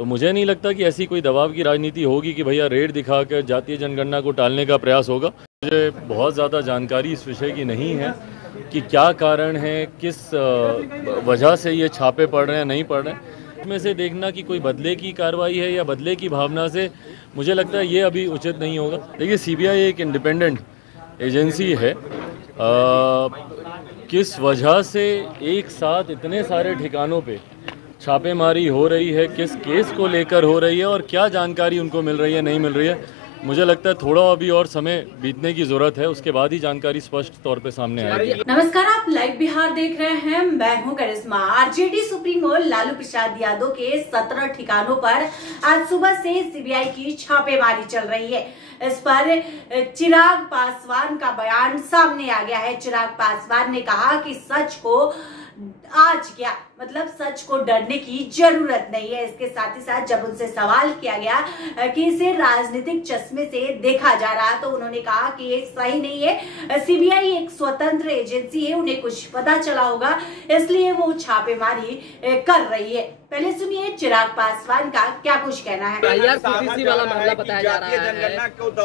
तो मुझे नहीं लगता कि ऐसी कोई दबाव की राजनीति होगी कि भैया रेड दिखाकर जातीय जनगणना को टालने का प्रयास होगा। मुझे बहुत ज़्यादा जानकारी इस विषय की नहीं है कि क्या कारण है, किस वजह से ये छापे पड़ रहे हैं नहीं पड़ रहे हैं। इसमें से देखना कि कोई बदले की कार्रवाई है या बदले की भावना से, मुझे लगता है ये अभी उचित नहीं होगा। देखिए, सीबीआई एक इंडिपेंडेंट एजेंसी है। किस वजह से एक साथ इतने सारे ठिकानों पे छापेमारी हो रही है, किस केस को लेकर हो रही है और क्या जानकारी उनको मिल रही है नहीं मिल रही है, मुझे लगता है थोड़ा अभी और समय बीतने की जरूरत है, उसके बाद ही जानकारी स्पष्ट तौर पे सामने आएगी। नमस्कार, आप लाइव बिहार देख रहे हैं। मैं हूं करिश्मा। आरजेडी सुप्रीमो लालू प्रसाद यादव के 17 ठिकानों पर आज सुबह से सीबीआई की छापेमारी चल रही है। इस पर चिराग पासवान का बयान सामने आ गया है। चिराग पासवान ने कहा कि सच को आज क्या मतलब सच को डरने की जरूरत नहीं है। इसके साथ ही साथ जब उनसे सवाल किया गया कि इसे राजनीतिक चश्मे से देखा जा रहा, तो उन्होंने कहा कि ये सही नहीं है। सीबीआई एक स्वतंत्र एजेंसी है, उन्हें कुछ पता चला होगा इसलिए वो छापेमारी कर रही है। पहले सुनिए चिराग पासवान का क्या कुछ कहना है। आईआरसीटीसी वाला मामला बताया जा रहा है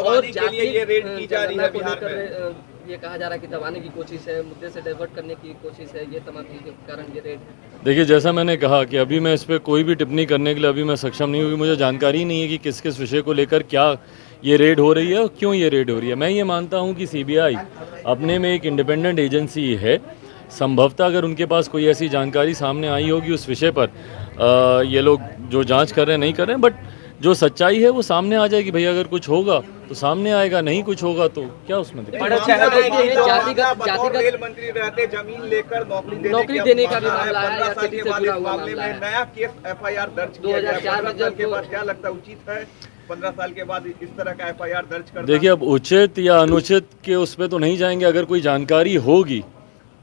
और जातीय ये रेड की जा रही है बिहार में। ये कहा जा रहा है कि दबाने की कोशिश है, मुद्दे से डाइवर्ट करने की कोशिश है, ये तमाम चीज़ों के कारण ये रेड। देखिए, जैसा मैंने कहा कि अभी मैं इस पर कोई भी टिप्पणी करने के लिए अभी मैं सक्षम नहीं हूँ, क्योंकि मुझे जानकारी नहीं है कि किस किस विषय को लेकर क्या ये रेड हो रही है और क्यों ये रेड हो रही है। मैं ये मानता हूँ कि सीबीआई अपने में एक इंडिपेंडेंट एजेंसी है। संभवतः अगर उनके पास कोई ऐसी जानकारी सामने आई होगी उस विषय पर, ये लोग जो जाँच कर रहे हैं नहीं कर रहे हैं, बट जो सच्चाई है वो सामने आ जाएगी। भैया अगर कुछ होगा तो सामने आएगा, नहीं कुछ होगा तो क्या उसमें रेल मंत्री रहते जमीन लेकर नौकरी देने का भी मामला है। 15 साल के बाद इस मामले में नया केस एफआईआर दर्ज किया गया। 15 साल के बाद क्या लगता है उचित है 15 साल के बाद इस तरह का एफआईआर दर्ज करना? देखिए, अब उचित या अनुचित के उस पर तो नहीं जाएंगे। अगर कोई जानकारी होगी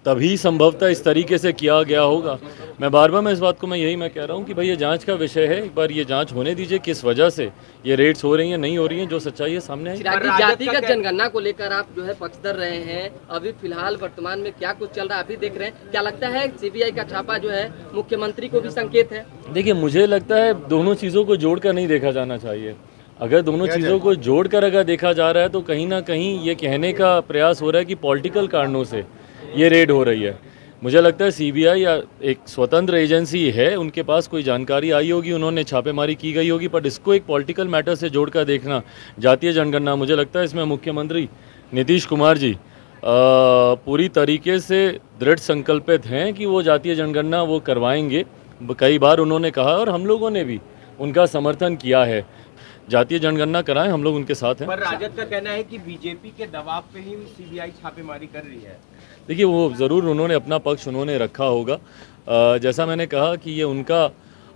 तभी संभवतः इस तरीके से किया गया होगा। मैं बार बार मैं इस बात को मैं कह रहा हूँ कि भाई ये जांच का विषय है, एक बार ये जांच होने दीजिए किस वजह से ये रेड्स हो रही हैं नहीं हो रही हैं, जो सच्चाई है सामने आएगी। जातिगत जनगणना को लेकर आप जो है पक्षधर रहे हैं, अभी फिलहाल वर्तमान में क्या कुछ चल रहा है अभी देख रहे हैं, क्या लगता है सीबीआई का छापा जो है मुख्यमंत्री को भी संकेत है? देखिए, मुझे लगता है दोनों चीज़ों को जोड़कर नहीं देखा जाना चाहिए। अगर दोनों चीज़ों को जोड़कर अगर देखा जा रहा है तो कहीं ना कहीं ये कहने का प्रयास हो रहा है कि पॉलिटिकल कारणों से ये रेड हो रही है। मुझे लगता है सीबीआई या एक स्वतंत्र एजेंसी है, उनके पास कोई जानकारी आई होगी, उन्होंने छापेमारी की गई होगी, पर इसको एक पॉलिटिकल मैटर से जोड़कर देखना, जातीय जनगणना, मुझे लगता है इसमें मुख्यमंत्री नीतीश कुमार जी पूरी तरीके से दृढ़ संकल्पित हैं कि वो जातीय जनगणना वो करवाएंगे। कई बार उन्होंने कहा और हम लोगों ने भी उनका समर्थन किया है, जातीय जनगणना कराएं, हम लोग उनके साथ हैं। पर राजद का कहना है कि बीजेपी के दबाव पे ही सीबीआई छापेमारी कर रही है। देखिए, वो ज़रूर उन्होंने अपना पक्ष उन्होंने रखा होगा। जैसा मैंने कहा कि ये उनका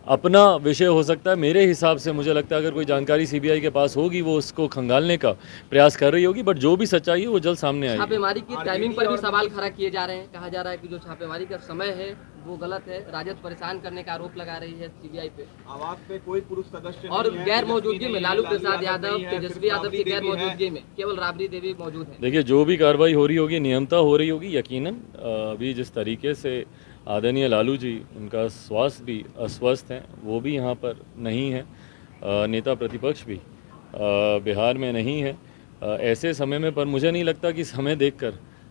अपना विषय हो सकता है। मेरे हिसाब से मुझे लगता है अगर कोई जानकारी सीबीआई के पास होगी वो उसको खंगालने का प्रयास कर रही होगी, बट जो भी सच्चाई है वो जल्द सामने आएगी। छापेमारी की टाइमिंग पर भी सवाल खड़ा किए जा रहे हैं। कहा जा रहा है कि जो छापेमारी का समय है वो गलत है, राजद परेशान करने का आरोप लगा रही है सीबीआई पे। आवाज पे कोई पुरुष सदस्य और गैर मौजूदगी में लालू प्रसाद यादव, तेजस्वी यादव की गैर मौजूदगी में केवल राबड़ी देवी मौजूद है। देखिए, जो भी कार्रवाई हो रही होगी नियमता हो रही होगी यकीनन। अभी जिस तरीके से आदरणीय लालू जी, उनका स्वास्थ्य भी अस्वस्थ हैं, वो भी यहाँ पर नहीं है, नेता प्रतिपक्ष भी बिहार में नहीं है। ऐसे समय में पर मुझे नहीं लगता कि समय देखकर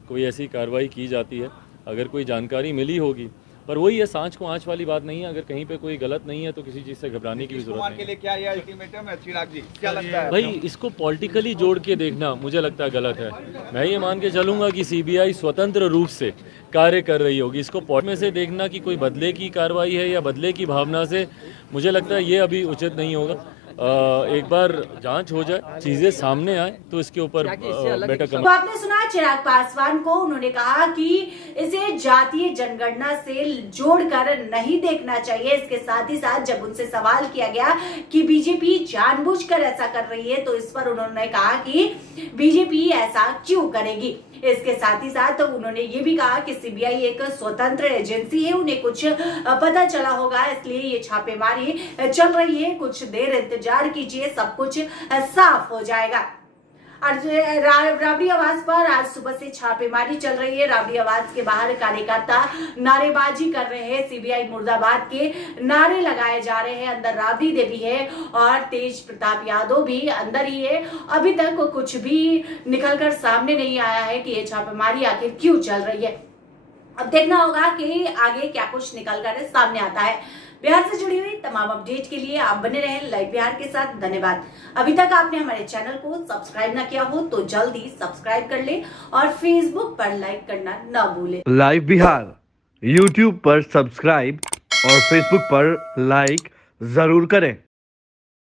कोई ऐसी कार्रवाई की जाती है। अगर कोई जानकारी मिली होगी, पर वही है, सांच को आँच वाली बात नहीं है। अगर कहीं पे कोई गलत नहीं है तो किसी चीज़ से घबराने की जरूरत नहीं। के लिए क्या ये अल्टीमेटम है चिराग जी, क्या लगता है? भाई, इसको पॉलिटिकली जोड़ के देखना मुझे लगता है गलत है। मैं ये मान के चलूँगा कि सीबीआई स्वतंत्र रूप से कार्य कर रही होगी। इसको में से देखना कि कोई बदले की कार्रवाई है या बदले की भावना से, मुझे लगता है ये अभी उचित नहीं होगा। एक बार जांच हो जाए, चीजें सामने आए तो इसके ऊपर बेटर तो आपने सुना चिराग पासवान को, उन्होंने कहा कि इसे जातीय जनगणना से जोड़कर नहीं देखना चाहिए। इसके साथ ही साथ जब उनसे सवाल किया गया कि बीजेपी जानबूझकर ऐसा कर रही है, तो इस पर उन्होंने कहा कि बीजेपी ऐसा क्यों करेगी। इसके साथ ही साथ उन्होंने ये भी कहा कि सीबीआई एक स्वतंत्र एजेंसी है, उन्हें कुछ पता चला होगा इसलिए ये छापेमारी चल रही है। कुछ देर इंतजार कीजिए, सब कुछ साफ हो जाएगा। राबड़ी आवास पर आज सुबह से छापेमारी चल रही है। राबड़ी आवास के बाहर कार्यकर्ता नारेबाजी कर रहे हैं, सीबीआई मुर्दाबाद के नारे लगाए जा रहे हैं। अंदर राबड़ी देवी है और तेज प्रताप यादव भी अंदर ही है। अभी तक कुछ भी निकलकर सामने नहीं आया है कि ये छापेमारी आखिर क्यों चल रही है। अब देखना होगा कि आगे क्या कुछ निकलकर सामने आता है। बिहार से जुड़ी हुई तमाम अपडेट के लिए आप बने रहें लाइव बिहार के साथ। धन्यवाद। अभी तक आपने हमारे चैनल को सब्सक्राइब न किया हो तो जल्दी सब्सक्राइब कर ले और फेसबुक पर लाइक करना न भूले। लाइव बिहार यूट्यूब पर सब्सक्राइब और फेसबुक पर लाइक जरूर करें।